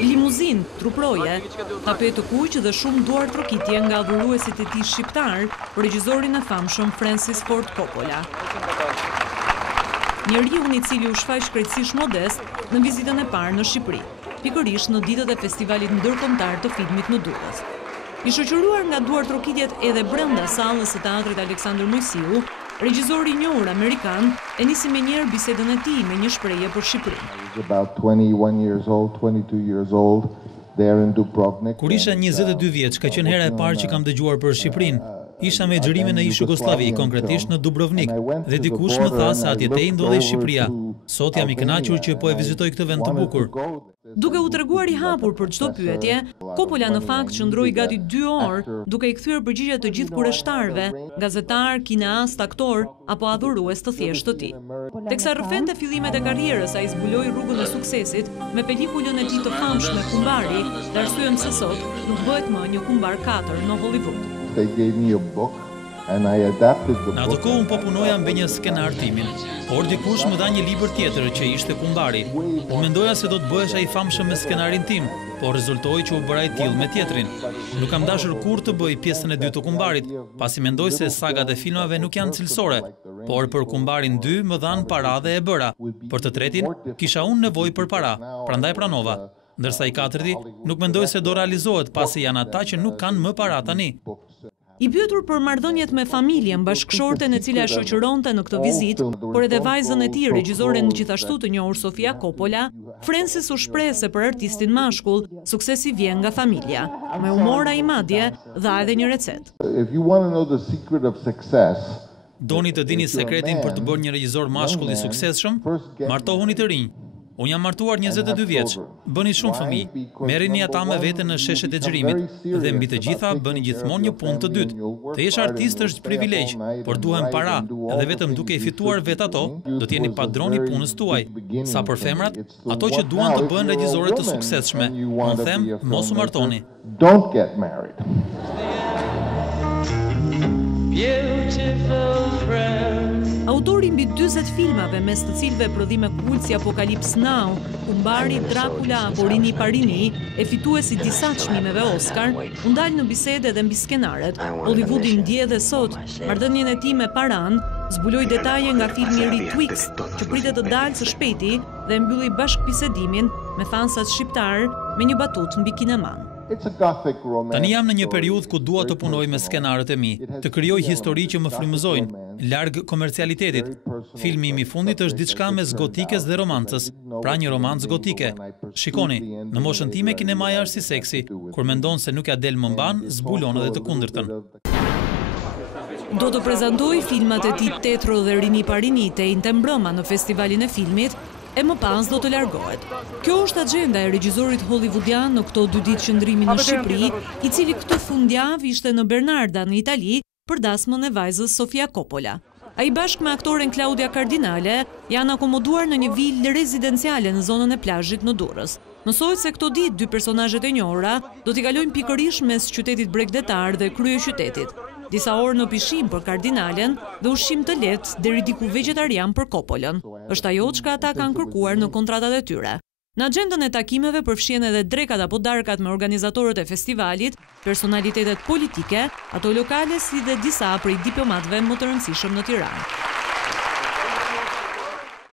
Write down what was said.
Limuzin, truproje, tapet të kuq dhe shumë duar trokitje nga adhuruesit e tij shqiptar për regjizorin e famshëm Francis Ford Coppola. Njeriu i cili u shfaq krejtësisht modest në vizitën e parë në Shqipëri, pikërisht në ditët e festivalit ndërkombëtar të filmit në Durrës. I shoqëruar nga duar trokitjet edhe brenda sallës së teatrit Aleksandër Mojsiu, regjizori i njohur amerikan e nisi menjëherë bisedën e tij me një shprehje për Shqipërinë. Kur isha 22 vjeç, ka qenë hera e parë që kam dëgjuar për Shqipërinë. Isha me xhirimin në ish Jugosllavi, konkretisht në Dubrovnik, dhe dikush më tha se atjetej ndodhej Shqipëria. Sot jam i kënaqur që po e vizitoj këtë vend të bukur. Duke u treguar i hapur për çdo pyetje, Coppola në fakt qëndroi gati 2 orë duke i kthyer përgjigje të gjithë kurreshtarëve, gazetar, kineast, aktor apo adhurues të thjeshtë të tij. Teksa rrëfente fillimet e karrierës, ai zbuloi rrugën e suksesit me pelikulën e tij të famshme Kumbari, dhe arsyeën se sot nuk bëhet më një kumbar 4 në Hollywood. Në atë kohë unë po punoja mbi një skenar timin, por dikush më dha një libër tjetër që ishte Kumbari. Unë mendoja se do të bëhesh ai famshëm me skenarin tim, por rezultoi që u bëra i tillë me tjetrin. Nuk kam dashur kurrë të bëj pjesën e dytë të Kumbarit, pasi mendoj se sagat e filmave nuk janë cilësore, por për Kumbarin 2 më dhanë para dhe e bëra. Për të tretin, kisha unë nevojë për para, prandaj pranova. Ndërsa i katërti, nuk mendoj se do realizohet pasi janë ata që nuk kanë më para tani. I pyetur për marrëdhëniet me familjen bashkëshorten e cila e shoqëronte në këtë vizitë, por edhe vajzën e tij, regjizoren gjithashtu të njohur Sofia Coppola, Francis u shpreh se për artistin mashkull, suksesi vjen nga familja. Me humor ai madje dha edhe një recetë. Doni të dini sekretin për të bërë një regjizor mashkull i suksesshëm? Martohuni të rinj. Unë jam martuar 22 vjeç, bëni shumë fëmijë, merrini ata me vete në sheshet e xhirimit dhe mbi të gjitha bëni gjithmonë një punë të dytë. Të jesh artist është privilegj, por duhen para dhe vetëm duke i fituar vet ato, do të jeni padroni punës tuaj. Sa për femrat, ato që duan të bëhen regjizore të suksesshme, unë them, mos u martoni. Don't get married. Autori mbi 40 filmave, mes të cilëve prodhime kult si Apocalypse Now, Kumbari, Dracula apo Rini Parini, e fituesi disa çmimeve Oscar, u ndal në bisede dhe mbi skenaret. Hollywoodi ndje dhe sot marrëdhënien e tij me Paran, zbuloi detaje nga filmi i ri Twix, që pritet të dalë së shpejti dhe mbylli bashkëbisedimin me fansat shqiptar me një batutë mbi kineman. Tani jam në një periudhë ku dua të punoj me skenarët e mi, të krijoj histori që më frymëzojnë, larg komercialitetit. Filmi im i fundit është diçka mes gotikës dhe romancës, pra një romancë gotike. Shikoni, në moshën time kinemaja është si seksi, kur mendon se nuk ja del më mban, zbulon edhe të kundërtën. Do të prezantoj filmat e tij Tetro dhe Rini Parini te Inte mbrëma në festivalin e filmit, e më pas do të largohet. Kjo është agenda e regjizorit hollywoodian në këto 2 ditë qëndrimi në Shqipëri, i cili këtë fundjavë ishte në Bernarda në Itali për dasmën e vajzës Sofia Coppola. Ai bashkë me aktoren Claudia Cardinale janë akomoduar në një vilë rezidenciale në zonën e plazhit në Durrës. Mësohet se këto ditë 2 personazhet e njohura do t'i kalojnë pikërisht mes qytetit bregdetar dhe kryeqytetit. Disa orë në pishim për Kardinalen dhe ushqim të lehtë deri diku vegetarian për Coppolën. Është ajo çka ata kanë kërkuar në kontratat e tyre. Në agjendën e takimeve përfshihen edhe drekat apo darkat me organizatorët e festivalit, personalitetet politike, ato lokale si dhe disa prej diplomatëve më të rëndësishëm në Tiranë.